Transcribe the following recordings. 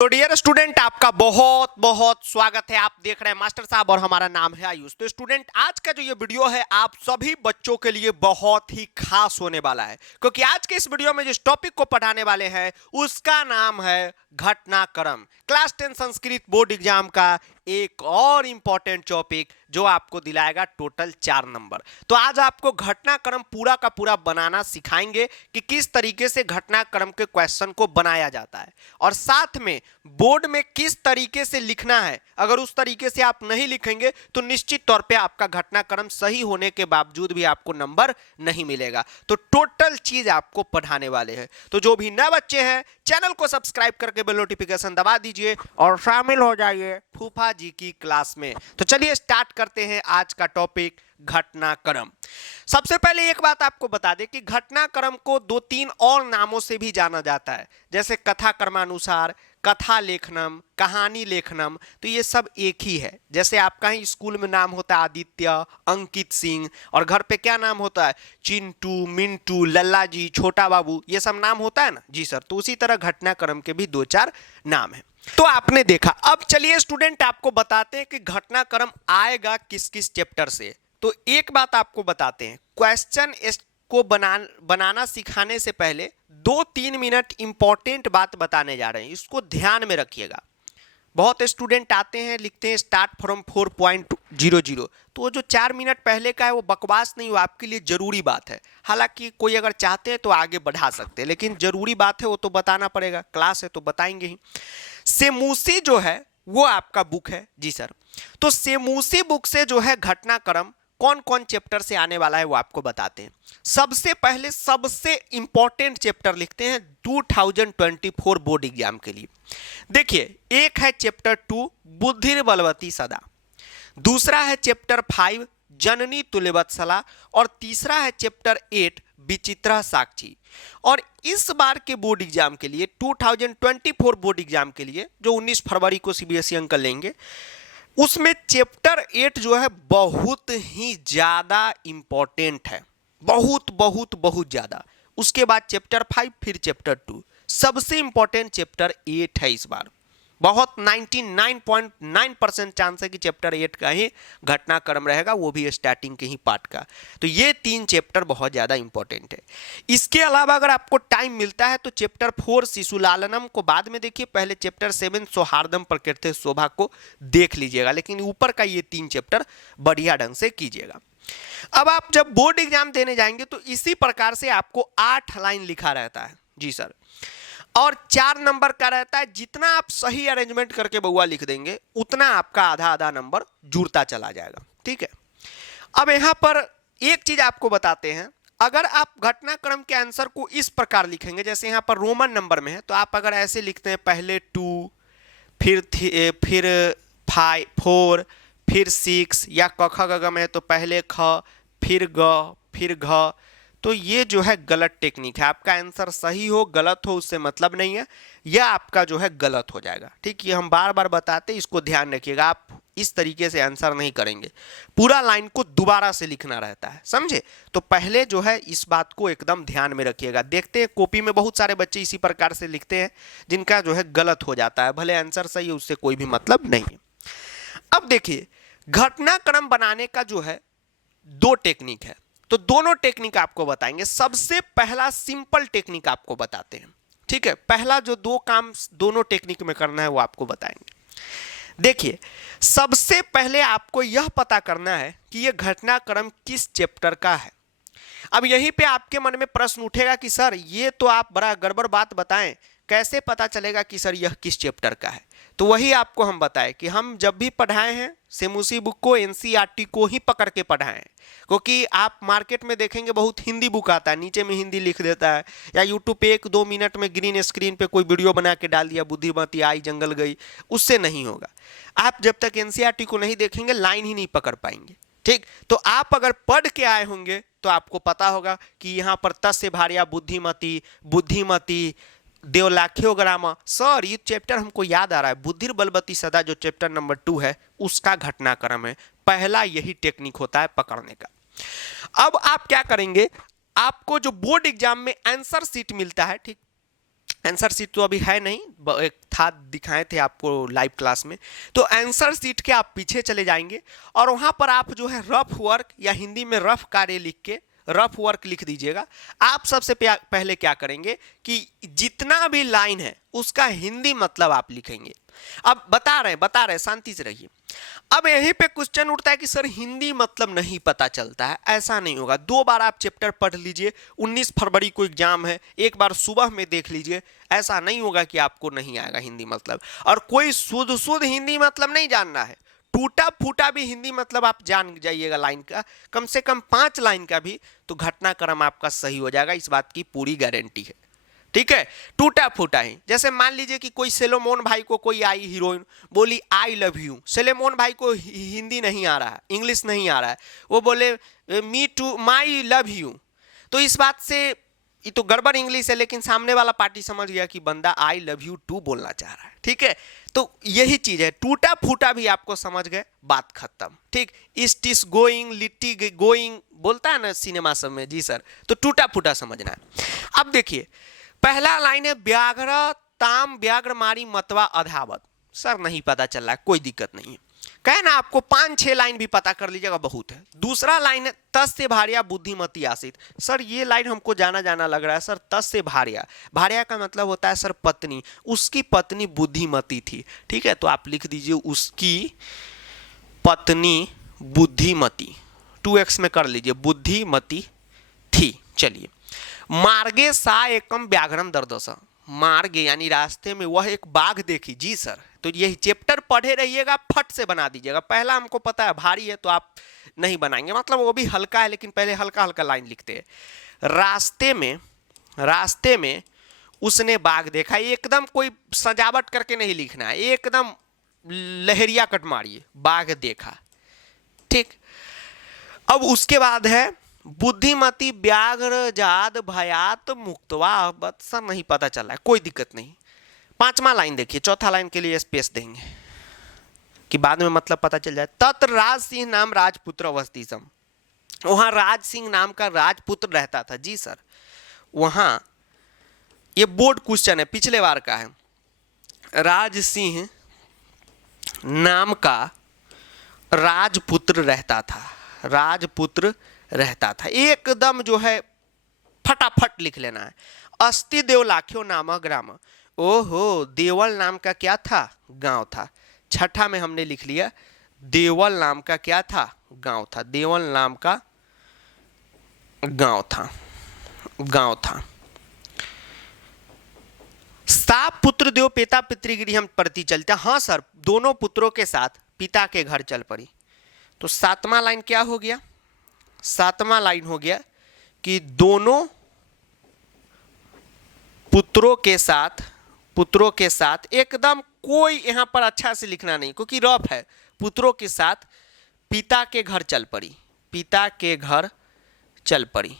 तो dear student, आपका बहुत बहुत स्वागत है। आप देख रहे हैं मास्टर साहब और हमारा नाम है आयुष। तो स्टूडेंट, आज का जो ये वीडियो है आप सभी बच्चों के लिए बहुत ही खास होने वाला है, क्योंकि आज के इस वीडियो में जिस टॉपिक को पढ़ाने वाले हैं उसका नाम है घटनाक्रम। क्लास 10 संस्कृत बोर्ड एग्जाम का एक और इंपॉर्टेंट टॉपिक जो आपको दिलाएगा टोटल 4 नंबर। तो आज आपको घटनाक्रम पूरा का पूरा बनाना सिखाएंगे कि किस तरीके से घटनाक्रम के क्वेश्चन को बनाया जाता है, और साथ में बोर्ड में किस तरीके से लिखना है। अगर उस तरीके से आप नहीं लिखेंगे तो निश्चित तौर पे आपका घटनाक्रम सही होने के बावजूद भी आपको नंबर नहीं मिलेगा। तो टोटल चीज आपको पढ़ाने वाले हैं। तो जो भी नए बच्चे हैं चैनल को सब्सक्राइब करके बेल नोटिफिकेशन दबा दीजिए और शामिल हो जाइए फूफा जी की क्लास में। तो चलिए स्टार्ट करते हैं आज का टॉपिक घटनाक्रम। सबसे पहले एक बात आपको बता दें कि घटनाक्रम को 2-3 और नामों से भी जाना जाता है, जैसे कथा क्रमानुसार, कथा लेखनम, कहानी लेखनम। तो ये सब एक ही है। जैसे आपका ही स्कूल में नाम होता है आदित्य, अंकित सिंह, और घर पे क्या नाम होता है, चिंटू, मिंटू, लल्ला जी, छोटा बाबू, ये सब नाम होता है ना जी सर। तो उसी तरह घटनाक्रम के भी 2-4 नाम है। तो आपने देखा। अब चलिए स्टूडेंट आपको बताते हैं कि घटनाक्रम आएगा किस किस चैप्टर से। तो एक बात आपको बताते हैं, क्वेश्चन को बनाना सिखाने से पहले 2-3 मिनट इंपॉर्टेंट बात बताने जा रहे हैं, इसको ध्यान में रखिएगा। बहुत स्टूडेंट आते हैं लिखते हैं स्टार्ट फ्रॉम 4.00, तो वो जो 4 मिनट पहले का है वो बकवास नहीं, वो आपके लिए जरूरी बात है। हालांकि कोई अगर चाहते हैं तो आगे बढ़ा सकते हैं, लेकिन जरूरी बात है वो तो बताना पड़ेगा, क्लास है तो बताएंगे ही। सेमूसी जो है वो आपका बुक है जी सर। तो सेमूसी बुक से जो है घटनाक्रम कौन कौन चैप्टर से आने वाला है वो आपको बताते हैं। सबसे पहले सबसे इंपॉर्टेंट चैप्टर लिखते हैं 2024 बोर्ड एग्जाम के लिए। देखिए, एक है चैप्टर 2 बुद्धिर बलवती सदा, दूसरा है चैप्टर 5 जननी तुल्यवत्सला, और तीसरा है चैप्टर 8 विचित्रा साक्षी। और इस बार के बोर्ड एग्जाम के लिए 2024 बोर्ड एग्जाम के लिए जो 19 फरवरी को सीबीएसई अंक लेंगे, उसमें चैप्टर 8 जो है बहुत ही ज्यादा इंपॉर्टेंट है, बहुत बहुत बहुत ज्यादा। उसके बाद चैप्टर 5, फिर चैप्टर 2। सबसे इंपॉर्टेंट चैप्टर 8 है इस बार। बहुत 99.9% चांस है कि चैप्टर 8 का ही घटनाक्रम रहेगा, वो भी स्टार्टिंग के ही पार्ट का। तो ये 3 चैप्टर बहुत ज़्यादा इंपॉर्टेंट है। इसके अलावा अगर आपको टाइम मिलता है तो चैप्टर 4 शिशुलालनम को बाद में देखिए, पहले चैप्टर 7 सौहार्दम प्रकृति शोभा को देख लीजिएगा, लेकिन ऊपर का ये 3 चैप्टर बढ़िया ढंग से कीजिएगा। अब आप जब बोर्ड एग्जाम देने जाएंगे तो इसी प्रकार से आपको 8 लाइन लिखा रहता है जी सर, और 4 नंबर का रहता है। जितना आप सही अरेंजमेंट करके बउआ लिख देंगे उतना आपका आधा आधा नंबर जुड़ता चला जाएगा, ठीक है। अब यहां पर एक चीज आपको बताते हैं, अगर आप घटनाक्रम के आंसर को इस प्रकार लिखेंगे, जैसे यहां पर रोमन नंबर में है, तो आप अगर ऐसे लिखते हैं पहले 2, फिर 5, 4, फिर 6, या क ख ग घ में है तो पहले ख, फिर ग, फिर घ, तो ये जो है गलत टेक्निक है। आपका आंसर सही हो गलत हो उससे मतलब नहीं है, यह आपका जो है गलत हो जाएगा, ठीक। ये हम बार बार बताते हैं, इसको ध्यान रखिएगा। आप इस तरीके से आंसर नहीं करेंगे, पूरा लाइन को दोबारा से लिखना रहता है, समझे। तो पहले जो है इस बात को एकदम ध्यान में रखिएगा। देखते हैं कॉपी में बहुत सारे बच्चे इसी प्रकार से लिखते हैं जिनका जो है गलत हो जाता है, भले आंसर सही है उससे कोई भी मतलब नहीं है। अब देखिए, घटनाक्रम बनाने का जो है 2 टेक्निक है, तो दोनों टेक्निक आपको बताएंगे। सबसे पहला सिंपल टेक्निक आपको बताते हैं, ठीक है। पहला जो 2 काम दोनों टेक्निक में करना है वो आपको बताएंगे। देखिए, सबसे पहले आपको यह पता करना है कि यह घटनाक्रम किस चैप्टर का है। अब यहीं पे आपके मन में प्रश्न उठेगा कि सर ये तो आप बड़ा गड़बड़ बात बताएं, कैसे पता चलेगा कि सर यह किस चैप्टर का है। तो वही आपको हम बताएं कि हम जब भी पढ़ाए हैं सेमूसी बुक को, एनसीईआरटी को ही पकड़ के पढ़ाए हैं, क्योंकि आप मार्केट में देखेंगे बहुत हिंदी बुक आता है, नीचे में हिंदी लिख देता है, या यूट्यूब पे 1-2 मिनट में ग्रीन स्क्रीन पे कोई वीडियो बना के डाल दिया, बुद्धिमती आई जंगल गई, उससे नहीं होगा। आप जब तक एनसीईआरटी को नहीं देखेंगे लाइन ही नहीं पकड़ पाएंगे, ठीक। तो आप अगर पढ़ के आए होंगे तो आपको पता होगा कि यहाँ पर तस्य भार्या बुद्धिमती, बुद्धिमती देवलाख्यो ग्रामा, सर ये चैप्टर हमको याद आ रहा है, बुद्धिर बलवती सदा जो चैप्टर नंबर 2 है उसका घटनाक्रम है। पहला यही टेक्निक होता है पकड़ने का। अब आप क्या करेंगे, आपको जो बोर्ड एग्जाम में आंसर शीट मिलता है, ठीक, आंसर शीट तो अभी है नहीं, एक था, दिखाए थे आपको लाइव क्लास में। तो आंसर शीट के आप पीछे चले जाएंगे और वहाँ पर आप जो है रफ वर्क या हिंदी में रफ कार्य लिख के रफ वर्क लिख दीजिएगा। आप सबसे पहले क्या करेंगे कि जितना भी लाइन है उसका हिंदी मतलब आप लिखेंगे। अब बता रहे हैं, शांति से रहिए। अब यहीं पे क्वेश्चन उठता है कि सर हिंदी मतलब नहीं पता चलता है। ऐसा नहीं होगा, 2 बार आप चैप्टर पढ़ लीजिए, 19 फरवरी को एग्जाम है, एक बार सुबह में देख लीजिए। ऐसा नहीं होगा कि आपको नहीं आएगा हिंदी मतलब। और कोई शुद्ध हिंदी मतलब नहीं जानना है, टूटा फूटा भी हिंदी मतलब आप जान जाइएगा लाइन का, कम से कम 5 लाइन का भी, तो घटनाक्रम आपका सही हो जाएगा, इस बात की पूरी गारंटी है। ठीक है, टूटा फूटा ही। जैसे मान लीजिए कि कोई सेलोमोन भाई को कोई आई हीरोइन बोली आई लव यू, सेलोमोन भाई को हिंदी नहीं आ रहा है, इंग्लिश नहीं आ रहा है, वो बोले me too my love you, तो इस बात से ये तो गड़बड़ इंग्लिश है, लेकिन सामने वाला पार्टी समझ गया कि बंदा आई लव यू टू बोलना चाह रहा है। ठीक है, तो यही चीज है, टूटा फूटा भी आपको समझ गए, बात खत्म। ठीक, east is going, litti going बोलता है ना सिनेमा सब में, जी सर, तो टूटा फूटा समझना है। अब देखिए पहला लाइन है व्याघ्र ताम व्याघ्र मारी मतवा अधावत। सर नहीं पता चल रहा है, कोई दिक्कत नहीं है, कहे ना आपको 5-6 लाइन भी पता कर लीजिएगा बहुत है। दूसरा लाइन है तस से भारिया बुद्धिमती आसित। सर ये लाइन हमको जाना जाना लग रहा है सर, तस से भारिया, भारिया का मतलब होता है सर पत्नी, उसकी पत्नी बुद्धिमती थी। ठीक है, तो आप लिख दीजिए उसकी पत्नी बुद्धिमती, 2x में कर लीजिए, बुद्धिमती थी। चलिए, मार्गे सा एकम व्याघ्रम दर्दसा, मार्गे यानी रास्ते में वह एक बाघ देखी। जी सर, तो यही चैप्टर पढ़े रहिएगा, फट से बना दीजिएगा। पहला हमको पता है भारी है तो आप नहीं बनाएंगे, मतलब वो भी हल्का है, लेकिन पहले हल्का हल्का लाइन लिखते हैं। रास्ते में उसने बाघ देखा, एकदम कोई सजावट करके नहीं लिखना है, एकदम लहरिया कट मारिए, बाघ देखा। ठीक, अब उसके बाद है बुद्धिमती व्याघ्र जाद भयात मुक्तवा। सर नहीं पता चला है, कोई दिक्कत नहीं। 5वां लाइन देखिए, चौथा लाइन के लिए स्पेस देंगे कि बाद में मतलब पता चल जाए। तत्र राज सिंह नाम राजपुत्र अवस्थी सम, वहां राज सिंह नाम का राजपुत्र रहता था। जी सर, वहां ये बोर्ड क्वेश्चन है, पिछले बार का है। राज सिंह नाम का राजपुत्र रहता था, राजपुत्र रहता था, एकदम जो है फटाफट लिख लेना है। अस्ति देवलाख्यो नाम ग्राम, ओहो देवल नाम का क्या था, गांव था। छठा में हमने लिख लिया देवल नाम का क्या था, गांव था, देवल नाम का गांव था। साप पुत्र देव पिता पितृगिरी हम पढ़ती चलते। हाँ सर, दोनों पुत्रों के साथ पिता के घर चल पड़ी। तो 7वां लाइन क्या हो गया, 7वां लाइन हो गया कि दोनों पुत्रों के साथ एकदम, कोई यहां पर अच्छा से लिखना नहीं क्योंकि रफ है, पुत्रों के साथ पिता के घर चल पड़ी, पिता के घर चल पड़ी।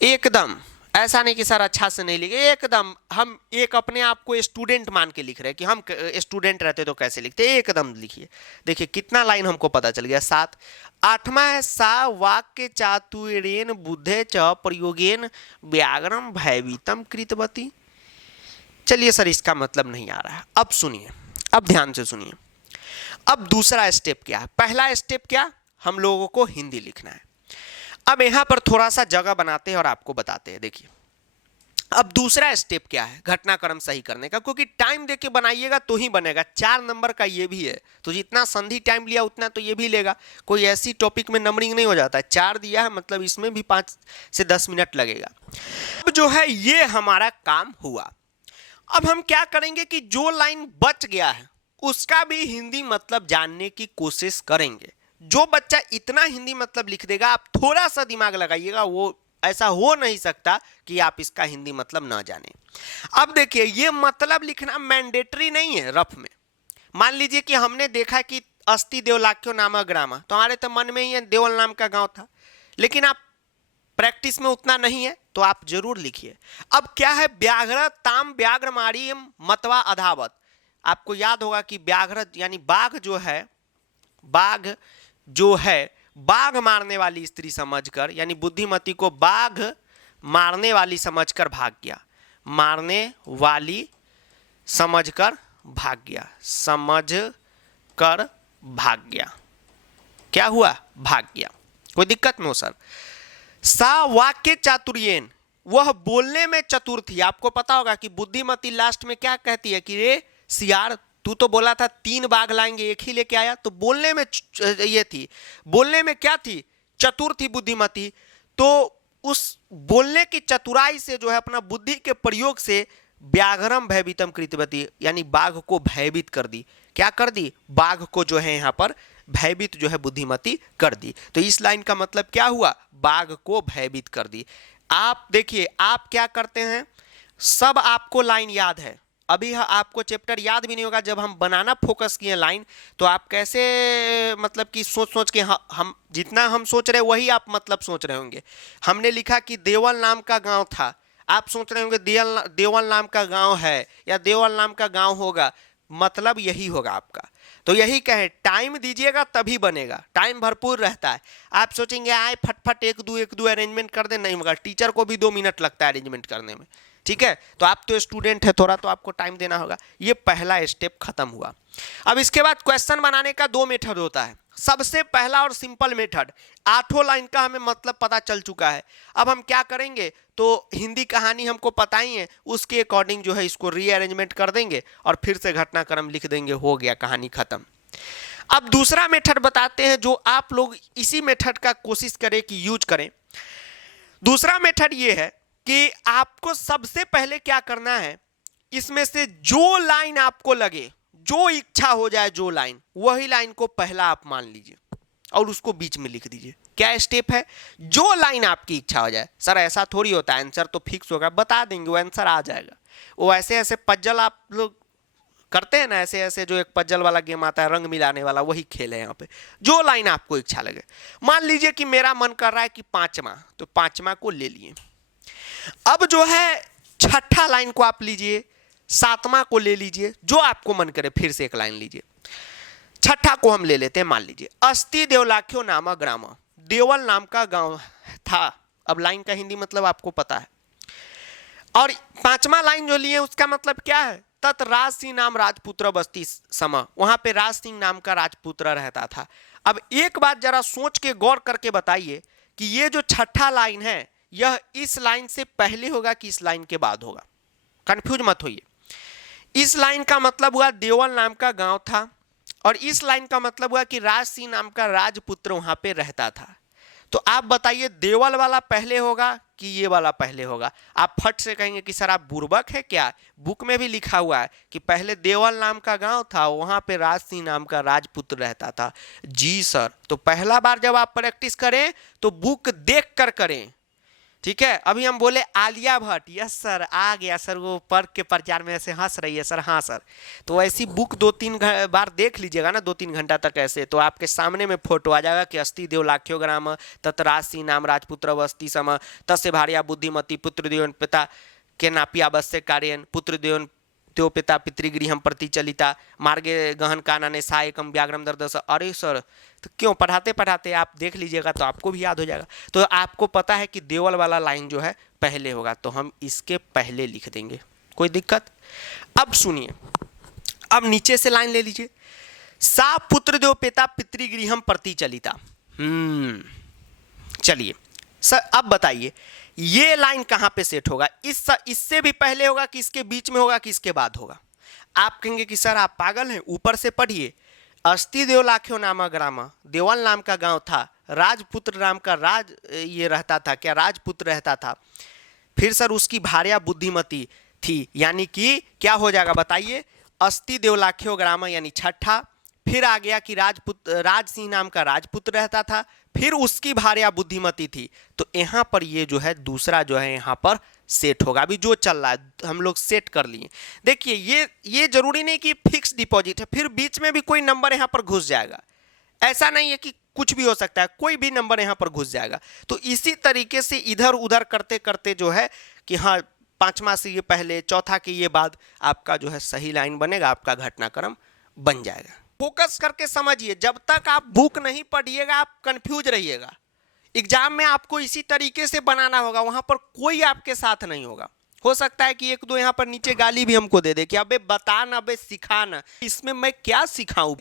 एकदम ऐसा नहीं कि सर अच्छा से नहीं लिखे, एकदम हम एक अपने आप को स्टूडेंट मान के लिख रहे हैं कि हम स्टूडेंट रहते तो कैसे लिखते, एकदम लिखिए। देखिए कितना लाइन हमको पता चल गया, 7। 8वां है सा वाक्य चातुर्येन बुद्धे च प्रयोगेन व्याघ्रम भयभीतम कृतवती। चलिए सर इसका मतलब नहीं आ रहा है, अब सुनिए, अब ध्यान से सुनिए। अब दूसरा स्टेप क्या है, पहला स्टेप क्या, हम लोगों को हिंदी लिखना है। अब यहां पर थोड़ा सा जगह बनाते हैं और आपको बताते हैं। देखिए अब दूसरा स्टेप क्या है घटनाक्रम सही करने का, क्योंकि टाइम देके बनाइएगा तो ही बनेगा। 4 नंबर का ये भी है, तो जितना संधि टाइम लिया उतना तो ये भी लेगा। कोई ऐसी टॉपिक में नंबरिंग नहीं हो जाता है, 4 दिया है मतलब इसमें भी 5 से 10 मिनट लगेगा। अब जो है ये हमारा काम हुआ। अब हम क्या करेंगे कि जो लाइन बच गया है उसका भी हिंदी मतलब जानने की कोशिश करेंगे। जो बच्चा इतना हिंदी मतलब लिख देगा, आप थोड़ा सा दिमाग लगाइएगा, वो ऐसा हो नहीं सकता कि आप इसका हिंदी मतलब ना जाने। अब देखिए ये मतलब लिखना मैंडेटरी नहीं है रफ में। मान लीजिए कि हमने देखा कि अस्ति देवलाख्यो नाम ग्राम, तो हमारे तो मन में ही देवल नाम का गांव था, लेकिन आप प्रैक्टिस में उतना नहीं है तो आप जरूर लिखिए। अब क्या है व्याघ्र ताम व्याघ्र मारी मतवा अधावत। आपको याद होगा कि व्याघ्र यानी बाघ जो है बाघ मारने वाली स्त्री समझकर, यानी बुद्धिमती को बाघ मारने वाली समझकर भाग गया। मारने वाली समझकर भाग गया, समझ कर भाग गया। क्या हुआ? भाग गया। कोई दिक्कत नहीं हो सर। सा वाक्य चातुर्येन, वह बोलने में चतुर थी। आपको पता होगा कि बुद्धिमती लास्ट में क्या कहती है कि रे सियार, तू तो बोला था 3 बाघ लाएंगे, एक ही लेके आया। तो बोलने में ये थी, बोलने में क्या थी? चतुर थी बुद्धिमती। तो उस बोलने की चतुराई से जो है अपना बुद्धि के प्रयोग से व्याघ्रम भयभीतम कृतवती, यानी बाघ को भयभीत कर दी। क्या कर दी? बाघ को जो है यहाँ पर भयभीत जो है बुद्धिमती कर दी। तो इस लाइन का मतलब क्या हुआ? बाघ को भयभीत कर दी। आप देखिए, आप क्या करते हैं, सब आपको लाइन याद है, अभी आपको चैप्टर याद भी नहीं होगा। जब हम बनाना फोकस किए लाइन, तो आप कैसे मतलब कि सोच सोच के हम जितना हम सोच रहे वही आप मतलब सोच रहे होंगे। हमने लिखा कि देवल नाम का गांव था, आप सोच रहे होंगे देवल नाम का गांव है या देवल नाम का गांव होगा, मतलब यही होगा आपका। तो यही कहे, टाइम दीजिएगा तभी बनेगा, टाइम भरपूर रहता है। आप सोचेंगे आए फटफट एक दो अरेंजमेंट कर दे, नहीं होगा। टीचर को भी 2 मिनट लगता है अरेंजमेंट करने में, ठीक है। तो आप तो स्टूडेंट है, थोड़ा तो आपको टाइम देना होगा। ये पहला स्टेप खत्म हुआ। अब इसके बाद क्वेश्चन बनाने का 2 मेथड होता है। सबसे पहला और सिंपल मेथड, 8 लाइन का हमें मतलब पता चल चुका है। अब हम क्या करेंगे, तो हिंदी कहानी हमको पता ही है, उसके अकॉर्डिंग जो है इसको रीअरेंजमेंट कर देंगे और फिर से घटनाक्रम लिख देंगे, हो गया, कहानी खत्म। अब दूसरा मेथड बताते हैं, जो आप लोग इसी मेथड का कोशिश करें कि यूज करें। दूसरा मेथड ये है कि आपको सबसे पहले क्या करना है, इसमें से जो लाइन आपको लगे, जो इच्छा हो जाए, जो लाइन, वही लाइन को पहला आप मान लीजिए और उसको बीच में लिख दीजिए। क्या स्टेप है? जो लाइन आपकी इच्छा हो जाए। सर ऐसा थोड़ी होता है, आंसर तो फिक्स होगा, बता देंगे वो आंसर आ जाएगा। वो ऐसे ऐसे पजल आप लोग करते हैं ना, ऐसे ऐसे जो एक पजल वाला गेम आता है, रंग मिलाने वाला, वही खेल है यहाँ पे। जो लाइन आपको इच्छा लगे, मान लीजिए कि मेरा मन कर रहा है कि 5वां, तो 5वां को ले लिए। अब जो है 6ठा लाइन को आप लीजिए, 7वां को ले लीजिए, जो आपको मन करे। फिर से एक लाइन लीजिए, 6ठा को हम ले लेते हैं। मान लीजिए अस्ति देवलाख्यो नामा ग्राम, देवल नाम का गांव था। अब लाइन का हिंदी मतलब आपको पता है। और 5वां लाइन जो लिए उसका मतलब क्या है? तत् राज सिंह नाम राजपुत्र बस्ती सम, वहां पे राज सिंह नाम का राजपुत्र रहता था। अब एक बात जरा सोच के गौर करके बताइए कि ये जो 6ठा लाइन है, यह इस लाइन से पहले होगा कि इस लाइन के बाद होगा? कंफ्यूज मत होइए। इस लाइन का मतलब हुआ देवल नाम का गांव था, और इस लाइन का मतलब हुआ कि राज सिंह नाम का राजपुत्र वहां पे रहता था। तो आप बताइए, देवल वाला पहले होगा कि ये वाला पहले होगा? आप फट से कहेंगे कि सर आप बुर्बक है क्या, बुक में भी लिखा हुआ है कि पहले देवल नाम का गांव था, वहां पे राज सिंह नाम का राजपुत्र रहता था। जी सर, तो पहला बार जब आप प्रैक्टिस करें तो बुक देख कर करें, ठीक है। अभी हम बोले आलिया भट्ट, यस सर, आ गया सर, वो पर्व के प्रचार में ऐसे हंस रही है सर, हाँ सर। तो ऐसी बुक 2-3 बार देख लीजिएगा ना, 2-3 घंटा तक ऐसे, तो आपके सामने में फोटो आ जाएगा कि अस्ति देवलाख्यो ग्राम ततराज सिंह नाम राजपुत्र वस्ती सम, तस्य भार्या बुद्धिमती पुत्र देवन पिता के नापी आवश्यक कार्यन पुत्र देवन त्यो पिता पितृगृहम प्रति चलिता मार्गे गहन कानने सा एकम व्याग्रम दर्दस। अरे सर, तो क्यों पढ़ाते पढ़ाते आप देख लीजिएगा तो आपको भी याद हो जाएगा। तो आपको पता है कि देवल वाला लाइन जो है पहले होगा, तो हम इसके पहले लिख देंगे, कोई दिक्कत? अब सुनिए, अब नीचे से लाइन ले लीजिए, सा पुत्र देव पिता पितृगृहम प्रति चलिता। चलिए सर, अब बताइए ये लाइन कहां पे सेट होगा? इससे भी पहले होगा कि इसके बीच में होगा कि इसके बाद होगा? आप कहेंगे कि सर आप पागल हैं, ऊपर से पढ़िए। अस्ति देवलाख्यो नामा ग्राम, देवल नाम का गांव था, राजपुत्र नाम का राज ये रहता था, क्या राजपुत्र रहता था। फिर सर उसकी भार्या बुद्धिमती थी, यानी कि क्या हो जाएगा बताइए? अस्ति देवलाख्यो ग्राम यानी 6ठा, फिर आ गया कि राज सिंह नाम का राजपुत्र रहता था, फिर उसकी भार्या बुद्धिमती थी। तो यहाँ पर ये जो है दूसरा जो है यहाँ पर सेट होगा। अभी जो चल रहा है हम लोग सेट कर लिए। देखिए ये जरूरी नहीं कि फिक्स डिपॉजिट है, फिर बीच में भी कोई नंबर यहाँ पर घुस जाएगा, ऐसा नहीं है कि कुछ भी हो सकता है, कोई भी नंबर यहाँ पर घुस जाएगा। तो इसी तरीके से इधर उधर करते करते जो है कि हाँ 5वां से ये पहले, चौथा के ये बाद, आपका जो है सही लाइन बनेगा, आपका घटनाक्रम बन जाएगा। फोकस करके समझिए, जब तक आप बुक नहीं पढ़िएगा आप कंफ्यूज रहिएगा। एग्जाम में आपको इसी तरीके से बनाना होगा, वहां पर कोई आपके साथ नहीं होगा। हो सकता है कि एक दो यहाँ पर नीचे गाली भी हमको दे दे कि अबे बता ना, अबे सिखा ना। इसमें मैं क्या सिखाऊं?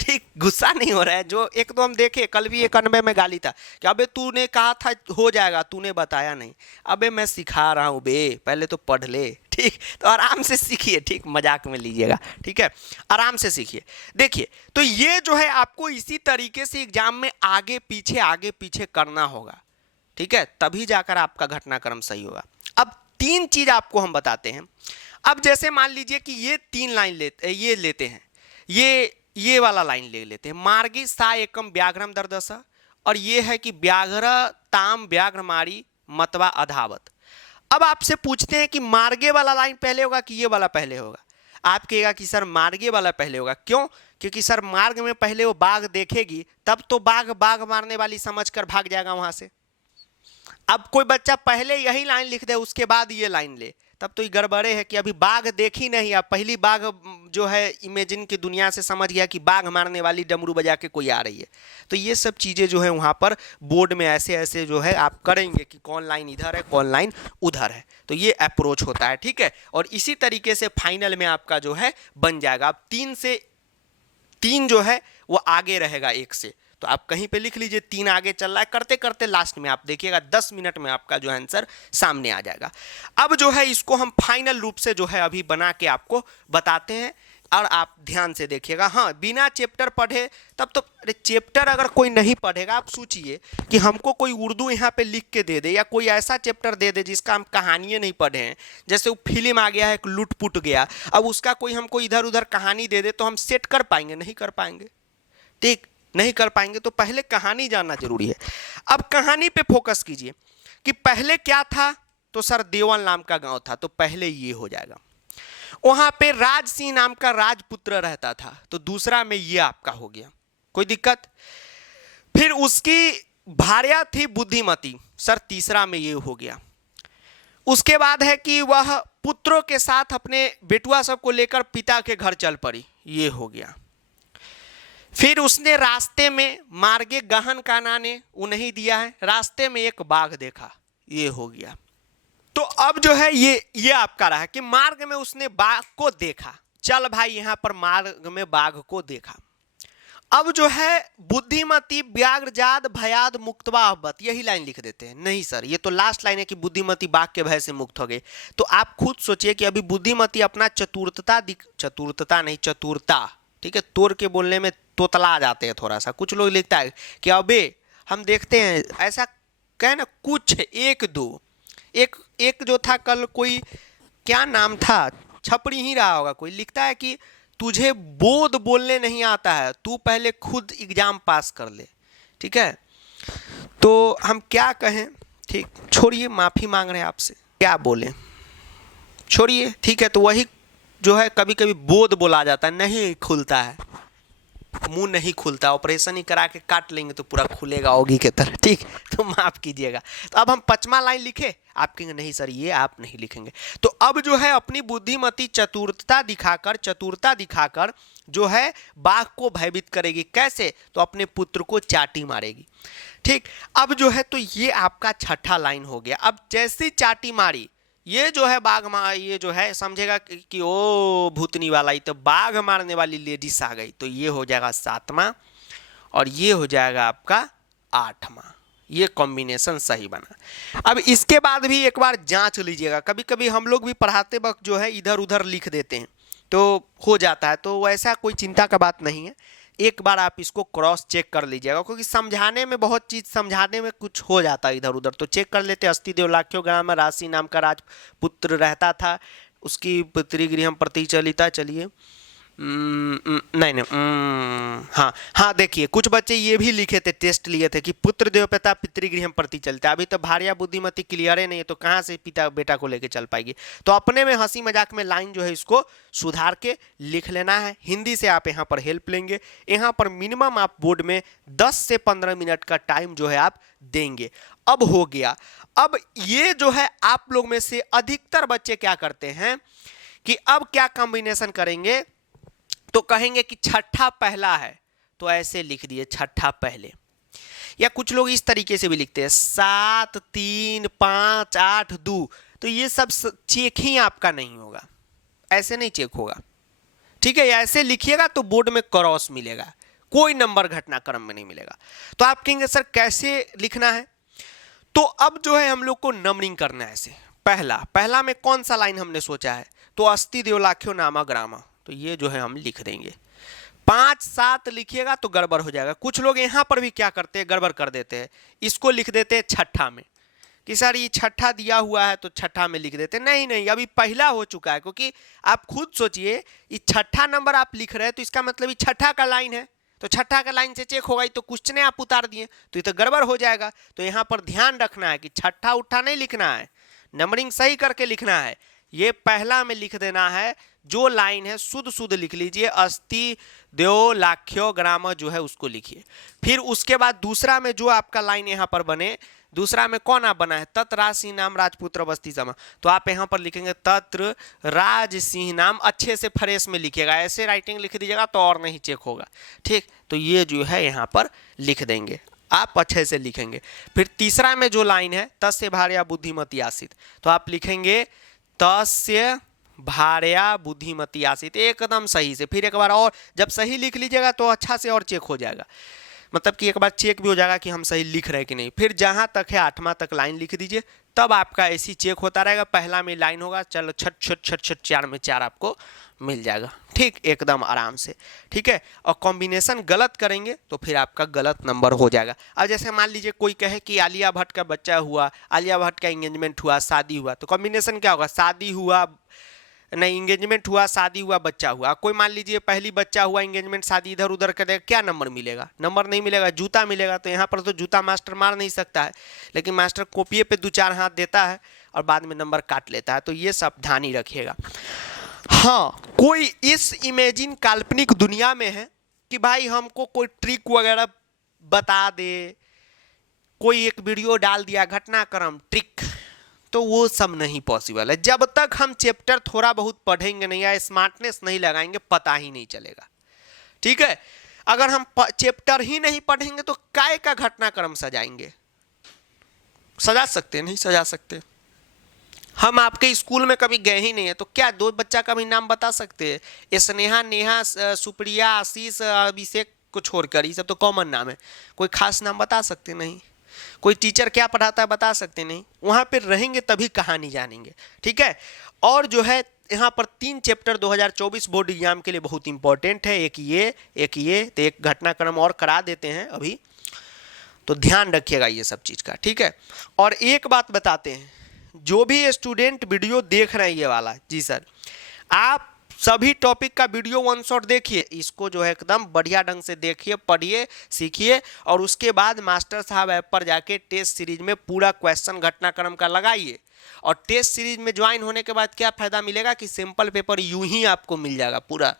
ठीक, गुस्सा नहीं हो रहा है। जो एक दो हम देखे, कल भी 91 में गाली था कि अबे तूने कहा था हो जाएगा, तूने बताया नहीं। अबे मैं सिखा रहा हूँ बे, पहले तो पढ़ ले। ठीक, तो आराम से सीखिए। ठीक, मजाक में लीजिएगा, ठीक है, आराम से सीखिए। देखिए, तो ये जो है आपको इसी तरीके से एग्जाम में आगे पीछे करना होगा, ठीक है, तभी जाकर आपका घटनाक्रम सही होगा। अब 3 चीज आपको हम बताते हैं। अब जैसे मान लीजिए कि ये 3 लाइन लेते हैं, ये वाला लाइन ले लेते हैं, मार्गी सा एकम व्याघ्रम दर्दस, और ये है कि व्याघ्र ताम व्याघ्रमारी मतवा अधावत। अब आपसे पूछते हैं कि मार्गे वाला लाइन पहले होगा कि ये वाला पहले होगा। आप कहेगा कि सर मार्गे वाला पहले होगा। क्यों? क्योंकि सर मार्ग में पहले वो बाघ देखेगी, तब तो बाघ मारने वाली समझकर भाग जाएगा वहां से। अब कोई बच्चा पहले यही लाइन लिख दे, उसके बाद ये लाइन ले, तब तो ये गड़बड़े है कि अभी बाघ देखी नहीं, अब पहली बाघ जो है इमेजिन की दुनिया से समझ गया कि बाघ मारने वाली डमरू बजा के कोई आ रही है। तो ये सब चीज़ें जो है वहाँ पर बोर्ड में ऐसे ऐसे जो है आप करेंगे कि कौन लाइन इधर है, कौन लाइन उधर है। तो ये अप्रोच होता है, ठीक है। और इसी तरीके से फाइनल में आपका जो है बन जाएगा। अब 3 से 3 जो है वो आगे रहेगा 1 से, तो आप कहीं पे लिख लीजिए 3 आगे चल रहा है, करते करते लास्ट में आप देखिएगा 10 मिनट में आपका जो आंसर सामने आ जाएगा। अब जो है इसको हम फाइनल रूप से जो है अभी बना के आपको बताते हैं, और आप ध्यान से देखिएगा। हाँ, बिना चैप्टर पढ़े तब तो, अरे चैप्टर अगर कोई नहीं पढ़ेगा, आप सोचिए कि हमको कोई उर्दू यहाँ पे लिख के दे दे, या कोई ऐसा चैप्टर दे दे जिसका हम कहानियाँ नहीं पढ़े हैं, जैसे वो फिल्म आ गया है एक लूट पुट गया, अब उसका कोई हमको इधर उधर कहानी दे दे, तो हम सेट कर पाएंगे? नहीं कर पाएंगे, ठीक, नहीं कर पाएंगे। तो पहले कहानी जानना जरूरी है। अब कहानी पे फोकस कीजिए कि पहले क्या था, तो सर देवल नाम का गांव था, तो पहले ये हो जाएगा। वहां पे राज सिंह नाम का राजपुत्र रहता था, तो दूसरा में ये आपका हो गया, कोई दिक्कत। फिर उसकी भार्या थी बुद्धिमती, सर तीसरा में ये हो गया। उसके बाद है कि वह पुत्रों के साथ अपने बेटुआ सबको लेकर पिता के घर चल पड़ी, ये हो गया। फिर उसने रास्ते में मार्गे गहन का नाने वो नहीं दिया है, रास्ते में एक बाघ देखा, ये हो गया। तो अब जो है ये आपका रहा कि मार्ग में उसने बाघ को देखा, चल भाई यहां पर मार्ग में बाघ को देखा। अब जो है बुद्धिमती व्याघ्रजाद भयाद मुक्तवा अहबत, यही लाइन लिख देते हैं। नहीं सर, ये तो लास्ट लाइन है कि बुद्धिमती बाघ के भय से मुक्त हो गए। तो आप खुद सोचिए कि अभी बुद्धिमती अपना चतुरता, ठीक है, तोड़ के बोलने में तोतला आ जाते हैं थोड़ा सा। कुछ लोग लिखता है कि अबे हम देखते हैं ऐसा कहे ना, कुछ एक दो, एक जो था कल, कोई क्या नाम था, छपरी ही रहा होगा, कोई लिखता है कि तुझे बोध बोलने नहीं आता है, तू पहले खुद एग्जाम पास कर ले, ठीक है। तो हम क्या कहें, ठीक, छोड़िए, माफी मांग रहे हैं आपसे, क्या बोले, छोड़िए, ठीक है। तो वही जो है कभी कभी बोध बोला जाता है, नहीं खुलता है, मुंह नहीं खुलता, ऑपरेशन ही करा के काट लेंगे तो पूरा खुलेगा ओगी के तरह, ठीक, तो माफ कीजिएगा। तो अब हम 5वां लाइन लिखे, आप कहेंगे नहीं सर ये आप नहीं लिखेंगे। तो अब जो है अपनी बुद्धिमती चतुरता दिखाकर जो है बाघ को भयभीत करेगी। कैसे? तो अपने पुत्र को चाटी मारेगी, ठीक। अब जो है तो ये आपका 6ठा लाइन हो गया। अब जैसी चाटी मारी, ये जो है बाघ ये जो है समझेगा कि ओ भूतनी वाला, ही तो बाघ मारने वाली लेडीज आ गई। तो ये हो जाएगा 7वां और ये हो जाएगा आपका 8वां। ये कॉम्बिनेशन सही बना। अब इसके बाद भी एक बार जांच लीजिएगा, कभी कभी हम लोग भी पढ़ाते वक्त जो है इधर उधर लिख देते हैं तो हो जाता है, तो वैसा कोई चिंता का बात नहीं है। एक बार आप इसको क्रॉस चेक कर लीजिएगा, क्योंकि समझाने में बहुत चीज़ समझाने में कुछ हो जाता है इधर उधर, तो चेक कर लेते। अस्तिदेव लाख्यो ग्राम में राशि नाम का राजपुत्र रहता था, उसकी पुत्री गृहम प्रतिचलिता, चलिए नहीं हाँ देखिए, कुछ बच्चे ये भी लिखे थे, टेस्ट लिए थे कि पुत्र देवपिता पितृगृहम प्रति चलता। अभी तो भार्या बुद्धिमती क्लियर है नहीं है, तो कहाँ से पिता बेटा को लेके चल पाएगी। तो अपने में हंसी मजाक में लाइन जो है इसको सुधार के लिख लेना है। हिंदी से आप यहाँ पर हेल्प लेंगे। यहाँ पर मिनिमम आप बोर्ड में 10 से 15 मिनट का टाइम जो है आप देंगे। अब हो गया। अब ये जो है आप लोग में से अधिकतर बच्चे क्या करते हैं कि अब क्या कॉम्बिनेशन करेंगे, तो कहेंगे कि 6ठा पहला है, तो ऐसे लिख दिए 6ठा पहले। या कुछ लोग इस तरीके से भी लिखते हैं 7 3 5 8 2, तो ये सब चेक ही आपका नहीं होगा, ऐसे नहीं चेक होगा, ठीक है। ऐसे लिखिएगा तो बोर्ड में क्रॉस मिलेगा, कोई नंबर घटनाक्रम में नहीं मिलेगा। तो आप कहेंगे सर कैसे लिखना है, तो अब जो है हम लोग को नंबरिंग करना है ऐसे। पहला में कौन सा लाइन हमने सोचा है, तो अस्ति देवलाख्यो नामा ग्रामा, तो ये जो है हम लिख देंगे। 5-7 लिखिएगा तो गड़बड़ हो जाएगा। कुछ लोग यहाँ पर भी क्या करते हैं, गड़बड़ कर देते हैं, इसको लिख देते हैं छठा में कि सर ये छठा दिया हुआ है तो छठा में लिख देते। नहीं नहीं, अभी पहला हो चुका है, क्योंकि आप खुद सोचिए ये छठा नंबर आप लिख रहे हैं तो इसका मतलब ये छठा का लाइन है, तो छठा का लाइन से चेक होगा, तो क्वेश्चन आप उतार दिए तो ये तो गड़बड़ हो जाएगा। तो यहाँ पर ध्यान रखना है कि छठा उठा नहीं लिखना है, नंबरिंग सही करके लिखना है। ये पहला में लिख देना है, जो लाइन है शुद्ध शुद्ध लिख लीजिए, अस्ति देवलाख्यो ग्राम जो है उसको लिखिए। फिर उसके बाद दूसरा में जो आपका लाइन यहाँ पर बने, दूसरा में कौन आप बना है, तत् राज सिंह नाम राजपुत्र बस्ती समा, तो आप यहाँ पर लिखेंगे तत्र राज सिंह नाम, अच्छे से फ्रेश में लिखिएगा, ऐसे राइटिंग लिख दीजिएगा तो और नहीं चेक होगा, ठीक। तो ये जो है यहाँ पर लिख देंगे, आप अच्छे से लिखेंगे। फिर तीसरा में जो लाइन है, तस्य भार्या बुद्धिमती आसीत, तो आप लिखेंगे तस्य भार्या बुद्धिमती आसीत, एकदम सही से। फिर एक बार और जब सही लिख लीजिएगा तो अच्छा से और चेक हो जाएगा, मतलब कि एक बार चेक भी हो जाएगा कि हम सही लिख रहे हैं कि नहीं। फिर जहां तक है 8वां तक लाइन लिख दीजिए, तब आपका ऐसी चेक होता रहेगा। पहला में लाइन होगा, चलो छट छट छट छट 4 में 4 आपको मिल जाएगा, ठीक, एकदम आराम से, ठीक है। और कॉम्बिनेशन गलत करेंगे तो फिर आपका गलत नंबर हो जाएगा। अब जैसे मान लीजिए कोई कहे कि आलिया भट्ट का बच्चा हुआ, आलिया भट्ट का एंगेजमेंट हुआ, शादी हुआ, तो कॉम्बिनेशन क्या होगा, शादी हुआ नहीं, एंगेजमेंट हुआ, शादी हुआ, बच्चा हुआ। कोई मान लीजिए पहली बच्चा हुआ, एंगेजमेंट शादी इधर उधर करेगा, क्या नंबर मिलेगा, नंबर नहीं मिलेगा, जूता मिलेगा। तो यहाँ पर तो जूता मास्टर मार नहीं सकता है, लेकिन मास्टर कॉपिए पे 2-4 हाथ देता है और बाद में नंबर काट लेता है। तो ये सावधानी रखिएगा। हाँ, कोई इस इमेजिन काल्पनिक दुनिया में है कि भाई हमको कोई ट्रिक वगैरह बता दे, कोई एक वीडियो डाल दिया घटनाक्रम ट्रिक, तो वो सब नहीं पॉसिबल है। जब तक हम चैप्टर थोड़ा बहुत पढ़ेंगे नहीं या स्मार्टनेस नहीं लगाएंगे, पता ही नहीं चलेगा, ठीक है। अगर हम चैप्टर ही नहीं पढ़ेंगे तो काय का घटनाक्रम सजाएंगे, सजा सकते नहीं सजा सकते। हम आपके स्कूल में कभी गए ही नहीं है, तो क्या 2 बच्चा का भी नाम बता सकते हैं, स्नेहा, नेहा, सुप्रिया, आशीष, अभिषेक को छोड़कर, ये सब तो कॉमन नाम है, कोई खास नाम बता सकते नहीं। कोई टीचर क्या पढ़ाता है बता सकते नहीं, वहाँ पे रहेंगे तभी कहानी जानेंगे, ठीक है। और जो है यहाँ पर 3 चैप्टर 2024 बोर्ड एग्जाम के लिए बहुत इंपॉर्टेंट है, एक ये तो एक घटनाक्रम और करा देते हैं अभी, तो ध्यान रखिएगा ये सब चीज़ का, ठीक है। और एक बात बताते हैं, जो भी स्टूडेंट वीडियो देख रहे हैं ये वाला, जी सर, आप सभी टॉपिक का वीडियो 1 शॉट देखिए, इसको जो है एकदम बढ़िया ढंग से देखिए, पढ़िए, सीखिए, और उसके बाद मास्टर साहब ऐप पर जाके टेस्ट सीरीज में पूरा क्वेश्चन घटनाक्रम का लगाइए। और टेस्ट सीरीज में ज्वाइन होने के बाद क्या फ़ायदा मिलेगा कि सिंपल पेपर यूं ही आपको मिल जाएगा पूरा,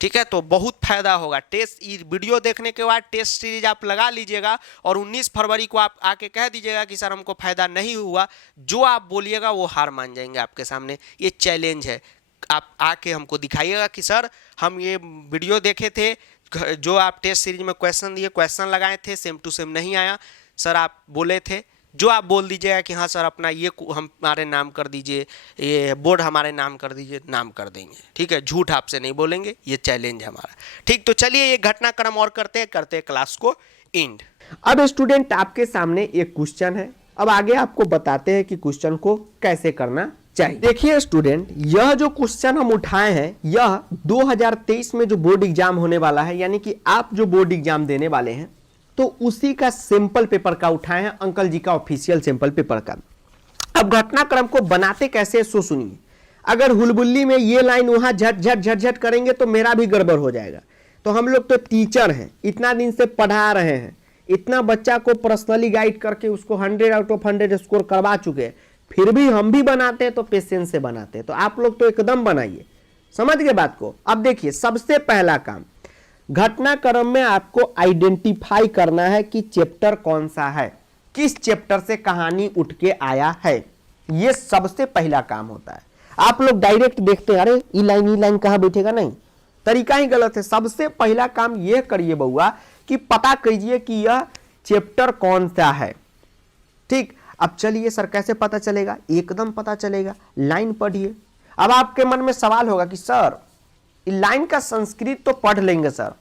ठीक है। तो बहुत फायदा होगा। टेस्ट वीडियो देखने के बाद टेस्ट सीरीज आप लगा लीजिएगा, और 19 फरवरी को आप आके कह दीजिएगा कि सर हमको फ़ायदा नहीं हुआ, जो आप बोलिएगा वो हार मान जाएंगे आपके सामने। ये चैलेंज है, आप आके हमको दिखाइएगा कि सर हम ये वीडियो देखे थे, जो आप टेस्ट सीरीज में क्वेश्चन दिए, क्वेश्चन लगाए थे, सेम टू सेम नहीं आया सर, आप बोले थे, जो आप बोल दीजिएगा कि हाँ सर अपना ये हमारे नाम कर दीजिए, ये बोर्ड हमारे नाम कर दीजिए, नाम कर देंगे, ठीक है। झूठ आपसे नहीं बोलेंगे, ये चैलेंज है हमारा, ठीक। तो चलिए ये घटनाक्रम और करते हैं क्लास को एंड। अब स्टूडेंट आपके सामने एक क्वेश्चन है, अब आगे आपको बताते हैं कि क्वेश्चन को कैसे करना चाहिए। देखिए स्टूडेंट, यह जो क्वेश्चन हम उठाए हैं, यह 2023 में जो बोर्ड एग्जाम होने वाला है, यानी कि आप जो बोर्ड एग्जाम देने वाले हैं, तो उसी का सैंपल पेपर का उठाए हैं, अंकल जी का ऑफिशियल सैंपल पेपर का। अब घटनाक्रम को बनाते कैसे सो सुनिए। अगर हुलबुल्ली में ये लाइन वहां झट झट झट झट करेंगे तो मेरा भी गड़बड़ हो जाएगा। तो हम लोग तो टीचर हैं, इतना दिन से पढ़ा रहे हैं, इतना बच्चा को पर्सनली गाइड करके उसको 100 आउट ऑफ 100 स्कोर करवा चुके हैं, फिर भी हम भी बनाते हैं तो पेशेंस से बनाते हैं। तो आप लोग तो एकदम बनाइए, समझ गए बात को। अब देखिए, सबसे पहला काम घटनाक्रम में आपको आइडेंटिफाई करना है कि चैप्टर कौन सा है, किस चैप्टर से कहानी उठ के आया है, ये सबसे पहला काम होता है। आप लोग डायरेक्ट देखते हैं, अरे ये लाइन कहां बैठेगा, नहीं, तरीका ही गलत है। सबसे पहला काम यह करिए बउआ कि पता कीजिए कि यह चैप्टर कौन सा है, ठीक। अब चलिए सर कैसे पता चलेगा, एकदम पता चलेगा, लाइन पढ़िए। अब आपके मन में सवाल होगा कि सर लाइन का संस्कृत तो पढ़ लेंगे सर,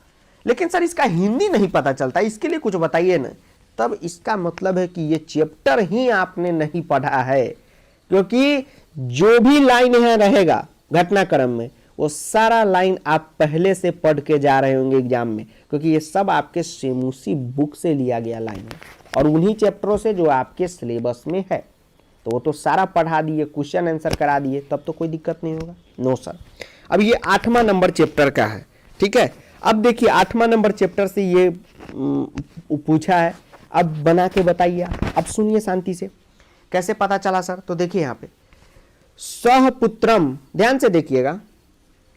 लेकिन सर इसका हिंदी नहीं पता चलता, इसके लिए कुछ बताइए ना। तब इसका मतलब है कि ये चैप्टर ही आपने नहीं पढ़ा है, क्योंकि जो भी लाइन यहाँ रहेगा घटनाक्रम में वो सारा लाइन आप पहले से पढ़ के जा रहे होंगे एग्जाम में, क्योंकि ये सब आपके सेमुसी बुक से लिया गया लाइन है और उन्हीं चैप्टरों से जो आपके सिलेबस में है। तो वो तो सारा पढ़ा दिए, क्वेश्चन आंसर करा दिए, तब तो कोई दिक्कत नहीं होगा। No sir. अब ये 8वां नंबर चैप्टर का है, ठीक है। अब देखिए 8वां नंबर चैप्टर से ये पूछा है, अब बना के बताइए। अब सुनिए शांति से, कैसे पता चला सर, तो देखिए यहाँ पे सहपुत्रम, ध्यान से देखिएगा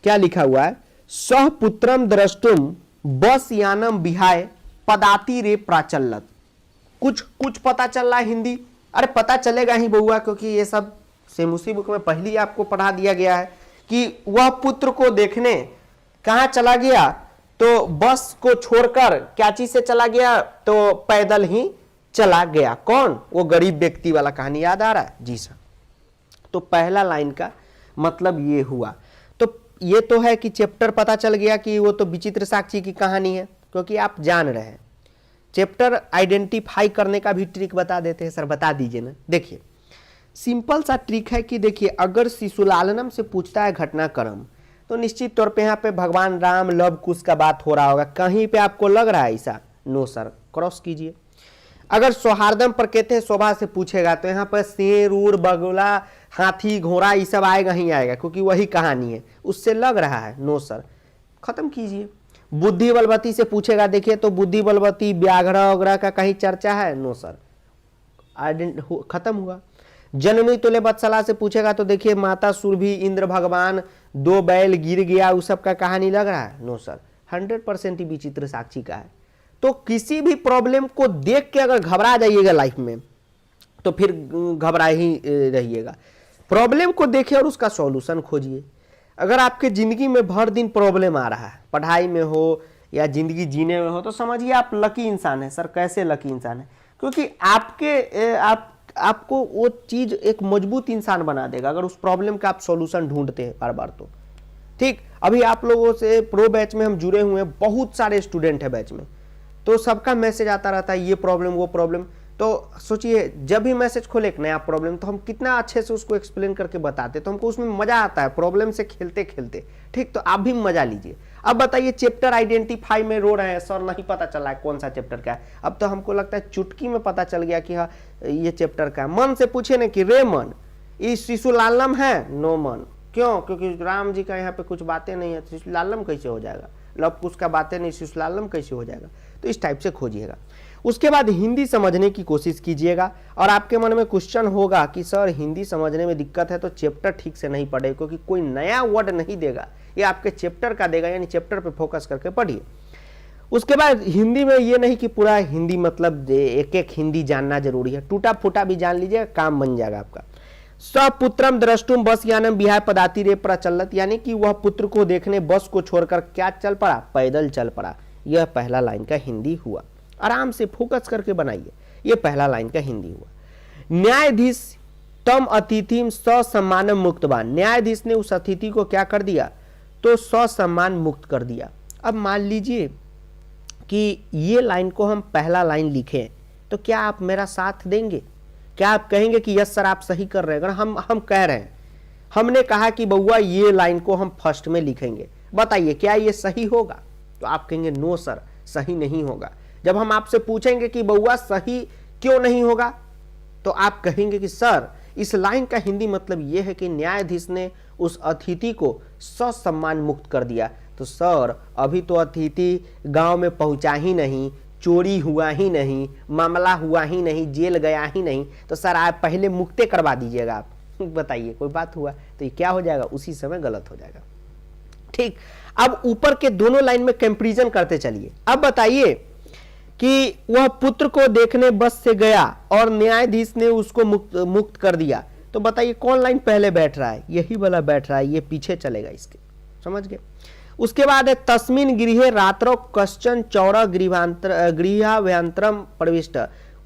क्या लिखा हुआ है, सहपुत्रम द्रष्टुम बस यानम विहाय पदाति रे प्राचलत। कुछ पता चल रहा है हिंदी, अरे पता चलेगा ही बउआ, क्योंकि ये सब सेमुसी बुक में पहले ही आपको पढ़ा दिया गया है कि वह पुत्र को देखने कहां चला गया, तो बस को छोड़कर क्या चीज से चला गया, तो पैदल ही चला गया। कौन, वो गरीब व्यक्ति वाला कहानी याद आ रहा है जी सर। तो पहला लाइन का मतलब ये हुआ। तो ये तो है कि चैप्टर पता चल गया कि वो तो विचित्र साक्षी की कहानी है, क्योंकि आप जान रहे हैं। चैप्टर आइडेंटिफाई करने का भी ट्रिक बता देते हैं सर, बता दीजिए ना। देखिए सिंपल सा ट्रिक है कि देखिए अगर शिशुलालनम से पूछता है घटनाक्रम, तो निश्चित तौर पे यहाँ पे भगवान राम लव कुश का बात हो रहा होगा। कहीं पे आपको लग रहा है ऐसा? नो सर, क्रॉस कीजिए। अगर सौहार्दम प्रकृति शोभा से पूछेगा तो यहाँ पर शेर उड़ बगुला हाथी घोड़ा ये सब आएगा ही आएगा, क्योंकि वही कहानी है, उससे लग रहा है। नो सर, खत्म कीजिए। बुद्धि बलवती से पूछेगा, देखिए तो बुद्धि बलवती व्याघ्र वगैरह का कहीं चर्चा है? नो सर, खत्म हुआ। जननी तुल्य वत्सला से पूछेगा तो देखिए माता सुरभि इंद्र भगवान 2 बैल गिर गया, उस सब का कहानी लग रहा है? नो सर, 100% ही विचित्र साक्षी का है। तो किसी भी प्रॉब्लम को देख के अगर घबरा जाइएगा लाइफ में, तो फिर घबरा ही रहिएगा। प्रॉब्लम को देखिए और उसका सॉल्यूशन खोजिए। अगर आपके जिंदगी में भर दिन प्रॉब्लम आ रहा है, पढ़ाई में हो या जिंदगी जीने में हो, तो समझिए आप लकी इंसान है। सर कैसे लकी इंसान है? क्योंकि आपको वो चीज एक मजबूत इंसान बना देगा अगर उस प्रॉब्लम का आप सॉल्यूशन ढूंढते हैं बार बार। तो ठीक, अभी आप लोगों से प्रो बैच में हम जुड़े हुए हैं, बहुत सारे स्टूडेंट है बैच में, तो सबका मैसेज आता रहता है ये प्रॉब्लम वो प्रॉब्लम। तो सोचिए जब भी मैसेज खोले एक नया प्रॉब्लम, तो हम कितना अच्छे से उसको एक्सप्लेन करके बताते, तो हमको उसमें मजा आता है प्रॉब्लम से खेलते खेलते। ठीक, तो आप भी मजा लीजिए। अब बताइए चैप्टर आइडेंटिफाई में रो रहे हैं सर, नहीं पता चला है कौन सा चैप्टर का है। अब तो हमको लगता है चुटकी में पता चल गया कि हाँ ये चैप्टर का है। मन से पूछे ना कि रे मन ये शिशुलालम है? नो मन। क्यों? क्योंकि राम जी का यहाँ पे कुछ बातें नहीं है, शिशुलालम कैसे हो जाएगा? लव कुश का बातें नहीं, शिशुलालम कैसे हो जाएगा? तो इस टाइप से खोजिएगा। उसके बाद हिंदी समझने की कोशिश कीजिएगा। और आपके मन में क्वेश्चन होगा कि सर हिंदी समझने में दिक्कत है तो चैप्टर ठीक से नहीं पढ़े, क्योंकि कोई नया वर्ड नहीं देगा, ये आपके चैप्टर का देगा, यानी चैप्टर पे फोकस करके पढ़िए। उसके बाद हिंदी में ये नहीं कि पूरा हिंदी मतलब एक एक हिंदी जानना जरूरी है, टूटा फूटा भी जान लीजिएगा, काम बन जाएगा आपका। सपुत्रम द्रष्टुम बस यानम विहाय पदाति रे प्रचलत, यानी कि वह पुत्र को देखने बस को छोड़कर क्या चल पड़ा? पैदल चल पड़ा। यह पहला लाइन का हिंदी हुआ। आराम से फोकस करके बनाइए, यह पहला लाइन का हिंदी हुआ। न्यायाधीश तम अतिथिम ससम्मानम मुक्तवान, न्यायाधीश ने उस अतिथि को क्या कर दिया? तो ससम्मान मुक्त कर दिया। अब मान लीजिए कि ये लाइन को हम पहला लाइन लिखें, तो क्या आप मेरा साथ देंगे? क्या आप कहेंगे कि यस सर आप सही कर रहे हैं? अगर हम कह रहे हैं, हमने कहा कि बउआ ये लाइन को हम फर्स्ट में लिखेंगे, बताइए क्या ये सही होगा? तो आप कहेंगे नो सर सही नहीं होगा। जब हम आपसे पूछेंगे कि बउआ सही क्यों नहीं होगा, तो आप कहेंगे कि सर इस लाइन का हिंदी मतलब यह है कि न्यायाधीश ने उस अतिथि को ससम्मान मुक्त कर दिया। तो सर अभी तो अतिथि गांव में पहुंचा ही नहीं, चोरी हुआ ही नहीं, मामला हुआ ही नहीं, जेल गया ही नहीं, तो सर आप पहले मुक्ते करवा दीजिएगा। आप बताइए कोई बात हुआ? तो ये क्या हो जाएगा? उसी समय गलत हो जाएगा। ठीक, अब ऊपर के दोनों लाइन में कंपैरिजन करते चलिए। अब बताइए कि वह पुत्र को देखने बस से गया और न्यायाधीश ने उसको मुक्त कर दिया, तो बताइए कौन लाइन पहले बैठ रहा है? यही वाला बैठ रहा है, ये पीछे चलेगा इसके, समझ गए? उसके बाद है तस्मिन गृहे रात्रो कश्चन चौरा गृहाभ्यंतरम प्रविष्ट,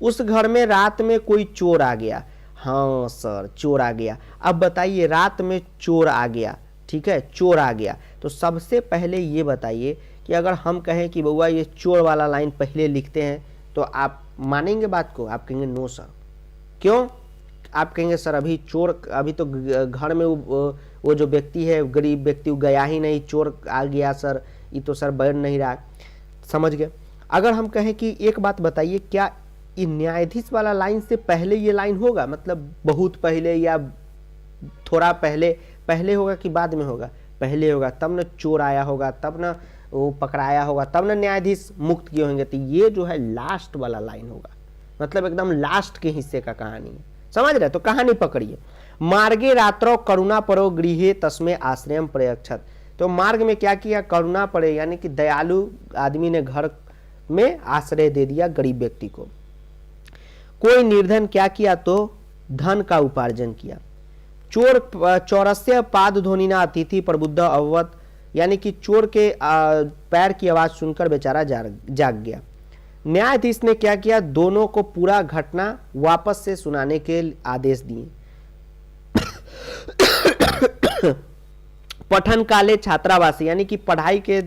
उस घर में रात में कोई चोर आ गया। हाँ सर, चोर आ गया। अब बताइए, रात में चोर आ गया, ठीक है, चोर आ गया, तो सबसे पहले ये बताइए कि अगर हम कहें कि बउआ ये चोर वाला लाइन पहले लिखते हैं तो आप मानेंगे बात को? आप कहेंगे नो सर। क्यों? आप कहेंगे सर अभी तो घर में वो जो व्यक्ति है, गरीब व्यक्ति, वो गया ही नहीं, चोर आ गया सर, ये तो सर बढ़ नहीं रहा। समझ गए? अगर हम कहें कि एक बात बताइए, क्या ये न्यायाधीश वाला लाइन से पहले ये लाइन होगा, मतलब बहुत पहले या थोड़ा पहले होगा कि बाद में होगा? पहले होगा, तब न चोर आया होगा, तब न वो पकड़ाया होगा, तब न न्यायाधीश मुक्त किए होंगे। तो ये जो है लास्ट वाला लाइन होगा, मतलब एकदम लास्ट के हिस्से का कहानी है। समझ रहे? तो कहानी पकड़िए। मार्गे रात्रो करुणा परो गृहे तस्मे आश्रयम प्रयच्छत। तो मार्ग में क्या किया? करुणा पड़े, यानी कि दयालु आदमी ने घर में आश्रय दे दिया गरीब व्यक्ति को। कोई निर्धन क्या किया? तो धन का उपार्जन किया। चोर चौरस्य पाद ध्वनिना अतिथि प्रबुद्ध अववत, यानी कि चोर के पैर की आवाज सुनकर बेचारा जाग गया। न्यायाधीश ने क्या किया? दोनों को पूरा घटना वापस से सुनाने के आदेश दिए। पठन काले छात्रावासी, यानी कि पढ़ाई के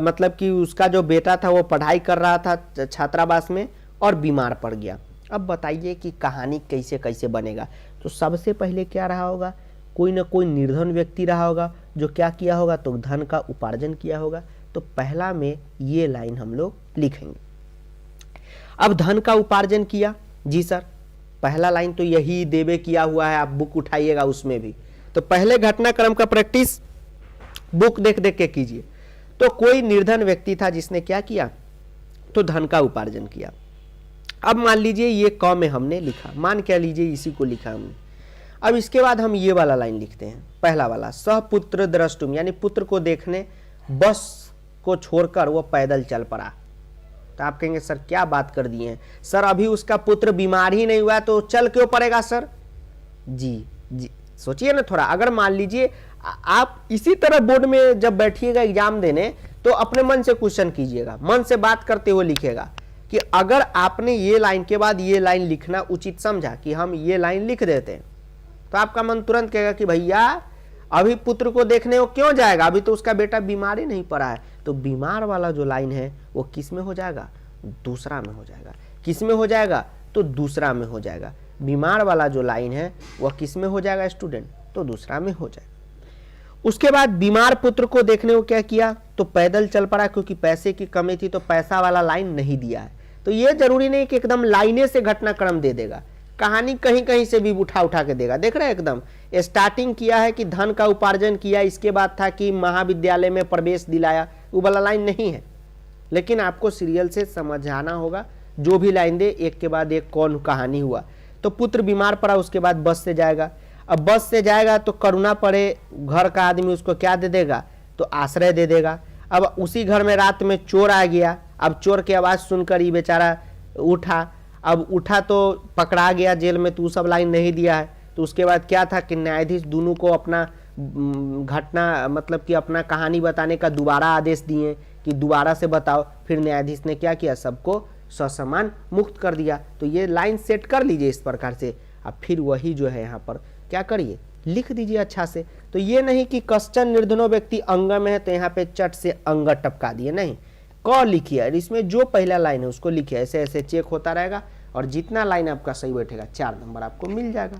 मतलब कि उसका जो बेटा था वो पढ़ाई कर रहा था छात्रावास में और बीमार पड़ गया। अब बताइए कि कहानी कैसे कैसे बनेगा? तो सबसे पहले क्या रहा होगा? कोई ना कोई निर्धन व्यक्ति रहा होगा जो क्या किया होगा? तो धन का उपार्जन किया होगा। तो पहला में ये लाइन हम लोग लिखेंगे। अब धन का उपार्जन किया, जी सर, पहला लाइन तो यही देवे किया हुआ है, आप बुक उठाइएगा उसमें भी। तो पहले घटनाक्रम का प्रैक्टिस बुक देख देख के कीजिए। तो कोई निर्धन व्यक्ति था जिसने क्या किया? तो धन का उपार्जन किया। अब मान लीजिए ये क में हमने लिखा, मान क्या लीजिए इसी को लिखा हमने। अब इसके बाद हम ये वाला लाइन लिखते हैं, पहला वाला, सहपुत्र द्रष्टुम, यानी पुत्र को देखने बस को छोड़कर वो पैदल चल पड़ा। तो आप कहेंगे सर क्या बात कर दिए हैं सर, अभी उसका पुत्र बीमार ही नहीं हुआ तो चल क्यों पड़ेगा सर? जी सोचिए ना थोड़ा। अगर मान लीजिए आप इसी तरह बोर्ड में जब बैठिएगा एग्जाम देने तो अपने मन से क्वेश्चन कीजिएगा, मन से बात करते हुए लिखेगा कि अगर आपने ये लाइन के बाद ये लाइन लिखना उचित समझा कि हम ये लाइन लिख देते हैं, तो आपका मन तुरंत कहेगा कि भैया अभी पुत्र को देखने वो क्यों जाएगा, अभी तो उसका बेटा बीमार ही नहीं पड़ा है। तो बीमार वाला जो लाइन है वो किस में हो जाएगा? दूसरा में हो जाएगा। किस में हो जाएगा? तो दूसरा में हो जाएगा। बीमार वाला जो लाइन है वह किस में हो जाएगा स्टूडेंट? तो दूसरा में हो जाएगा। उसके बाद बीमार पुत्र को देखने को क्या किया? तो पैदल चल पड़ा, क्योंकि पैसे की कमी थी तो पैसा वाला लाइन नहीं दिया है। तो ये जरूरी नहीं कि एकदम लाइने से घटनाक्रम दे देगा, कहानी कहीं कहीं से भी उठा के देगा। देख रहे हैं एकदम स्टार्टिंग किया है कि धन का उपार्जन किया, इसके बाद था कि महाविद्यालय में प्रवेश दिलाया, वो वाला लाइन नहीं है। लेकिन आपको सीरियल से समझाना होगा, जो भी लाइन दे एक के बाद एक कौन कहानी हुआ। तो पुत्र बीमार पड़ा, उसके बाद बस से जाएगा। अब बस से जाएगा तो करुणा पड़े, घर का आदमी उसको क्या दे देगा? तो आश्रय दे देगा। अब उसी घर में रात में चोर आ गया। अब चोर की आवाज़ सुनकर ये बेचारा उठा। अब उठा तो पकड़ा गया जेल में, तो सब लाइन नहीं दिया है। तो उसके बाद क्या था कि न्यायाधीश दोनों को अपना घटना मतलब कि अपना कहानी बताने का दोबारा आदेश दिए कि दोबारा से बताओ। फिर न्यायाधीश ने क्या किया? सबको ससमान मुक्त कर दिया। तो ये लाइन सेट कर लीजिए इस प्रकार से। अब फिर वही जो है यहाँ पर क्या करिए? लिख दीजिए अच्छा से। तो ये नहीं कि कश्चन निर्धनो व्यक्ति अंग में है तो यहाँ पे चट से अंग टपका दिए, नहीं, क लिखिए। इसमें जो पहला लाइन है उसको लिखिए। ऐसे ऐसे चेक होता रहेगा और जितना लाइन आपका सही बैठेगा 4 नंबर आपको मिल जाएगा।